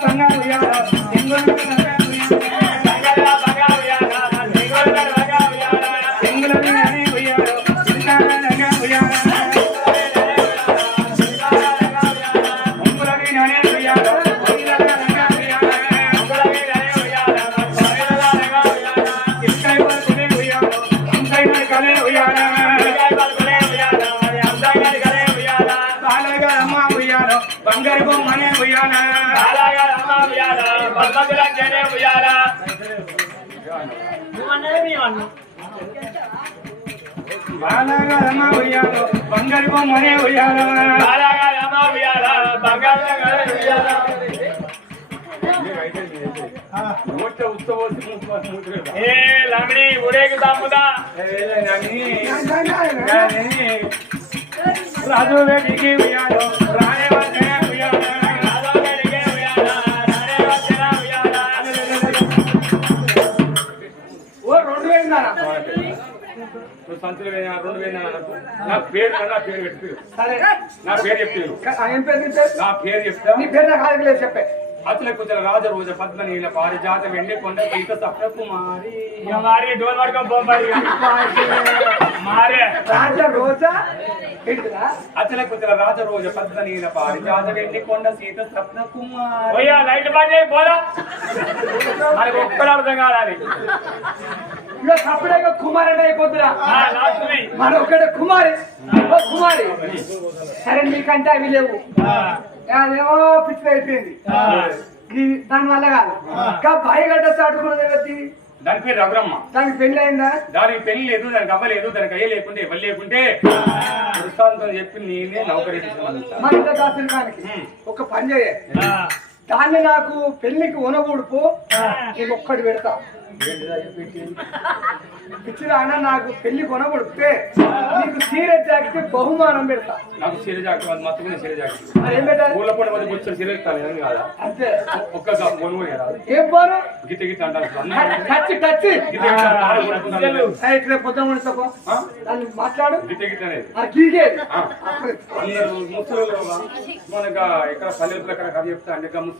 刚刚回家了，年关。गर्भ मने बुयाना हालाया रामा बुयाना भगवान जने बुयाना मने भी अन बालागा रामा बुयाना बंगर को मने बुयाना बालागा रामा बुयाना बंगर लगा बुयाना राजू बेटी की भैया సంతులు వేయ రెండు వేయ నా పేరు కన్నా పేరు పెట్టారు నా పేరు చెప్పారు నా పేరు చెప్తాను చెప్పే అతని కుదిర రాజ రోజ పద్మనీల పారి జాత వెండి కొండ గీత సప్తకుమారి అతని కుదిర రాజ రోజ పద్మనీల పారి జాత వెండి కొండ సీత సప్తకుమారి లైట్ బాగా పోరా ఒక్కడ అర్థం కావాలి తప్పుడేగా కుమారుడు అయిపోతురా మన ఒకడు కుమారే కుమారి సరే నీకంటే అవి లేవు అదేమో పిచ్చి అయిపోయింది దాని వల్ల కాదు ఇంకా భయగడ్డ చాటుకున్నది వచ్చి దాని పేరు రఘురమ్మ దానికి పెళ్లి అయిందా దానికి పెళ్లి లేదు దానికి అవ్వలేదు దానికి అయ్యే లేకుంటే ఇవ్వ లేకుంటే వృత్తాంతం చెప్పి నేనే నౌకరీ మరింత దాసిన దానికి ఒక పని చేయ దాన్ని నాకు పెళ్ళికి ఒనగొడుపు నేను ఒక్కడి పెడతా मुसलमान मुस